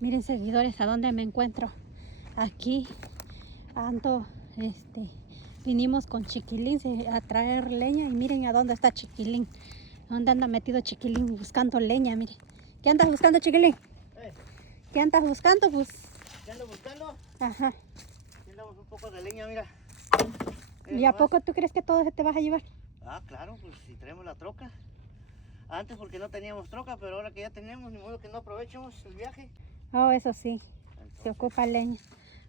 Miren, seguidores, ¿a dónde me encuentro? Aquí ando, vinimos con Chiquilín a traer leña y miren a dónde está Chiquilín. ¿Dónde anda metido Chiquilín buscando leña? Miren. ¿Qué andas buscando, Chiquilín? ¿Qué andas buscando? Pues. ¿Qué ando buscando? Ajá. Aquí andamos un poco de leña, mira. ¿Y a poco tú crees que todo se te vas a llevar? Ah, claro, pues si traemos la troca. Antes porque no teníamos troca, pero ahora que ya tenemos, ni modo que no aprovechemos el viaje. Oh, eso sí. Entonces, Se ocupa leña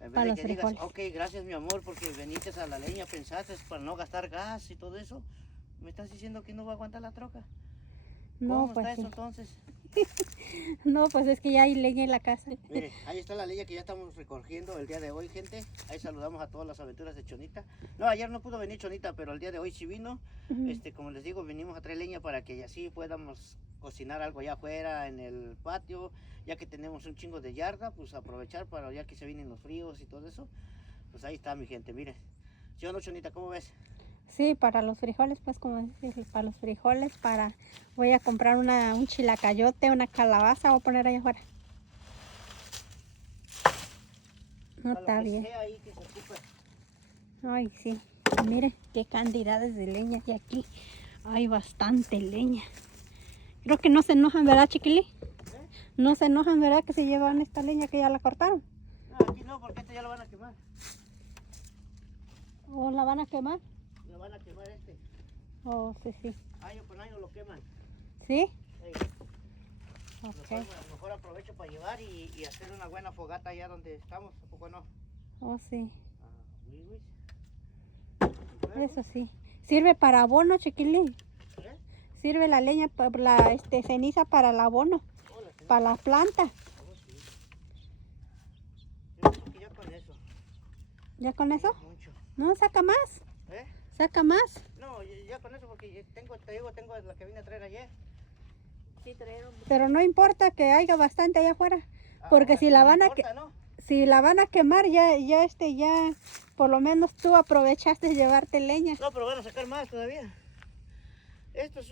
en vez para de los que digas, frijoles. ok, gracias mi amor, porque veniste a la leña, pensaste para no gastar gas y todo eso, me estás diciendo que no va a aguantar la troca. No, ¿Cómo pues está sí. eso entonces? No, pues es que ya hay leña en la casa. Mire, ahí está la leña que ya estamos recogiendo el día de hoy, gente. Ahí saludamos a todas las aventuras de Chonita. No, ayer no pudo venir Chonita, pero el día de hoy sí vino. Como les digo, venimos a traer leña para que así podamos cocinar algo allá afuera en el patio. Ya que tenemos un chingo de yarda, pues aprovechar para ya que se vienen los fríos y todo eso. Pues ahí está mi gente, mire. ¿Sí o no, Chonita? ¿Cómo ves? Sí, para los frijoles, pues como dices, para los frijoles, voy a comprar un chilacayote, una calabaza, voy a poner ahí afuera. No Para está lo que bien. sea ahí que se ocupe. Ay, sí. Mire qué cantidades de leña hay aquí. Hay bastante leña. Creo que no se enojan, ¿verdad, Chiquilín? No se enojan, ¿verdad? Que se llevan esta leña que ya la cortaron. No, aquí no, porque este ya lo van a quemar. ¿O la van a quemar? Lo van a quemar este. Oh, sí, sí. Año con año lo queman. ¿Sí? Ey. Ok. Mejor aprovecho para llevar y hacer una buena fogata allá donde estamos, ¿a poco no? Oh, sí. Oui, oui. Eso sí. Sirve para abono, Chiquilín. ¿Eh? Sirve la leña, la ceniza para el abono, para la planta. Oh, sí. Yo pienso que ya con eso. ¿Ya con eso? Es mucho. No, saca más. ¿Eh? Saca más. No, ya con eso porque tengo la que vine a traer ayer. Sí, trajeron. Pero no importa que haya bastante allá afuera. Porque Ahora si sí la no van a importa, ¿no? si la van a quemar, ya por lo menos tú aprovechaste de llevarte leña. No, pero van a sacar más todavía. Esto es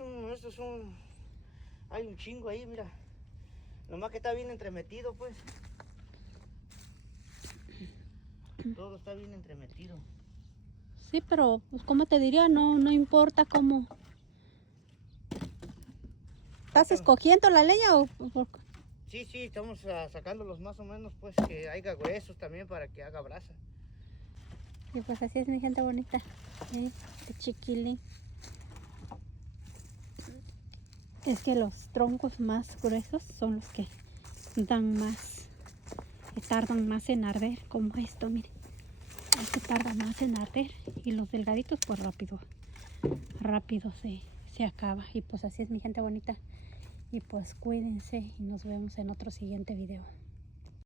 hay un chingo ahí, mira. Nomás que está bien entremetido, pues. Todo está bien entremetido. Sí, pero pues, ¿cómo te diría? No importa cómo. ¿Estás escogiendo la leña o Sí, estamos sacándolos más o menos, pues que haya huesos también para que haga brasa. Y pues así es mi gente bonita. De Chiquilín. Es que los troncos más gruesos son los que tardan más en arder, como esto, miren. Este tarda más en arder y los delgaditos pues rápido se acaba. Y pues así es mi gente bonita. Y pues cuídense y nos vemos en otro siguiente video.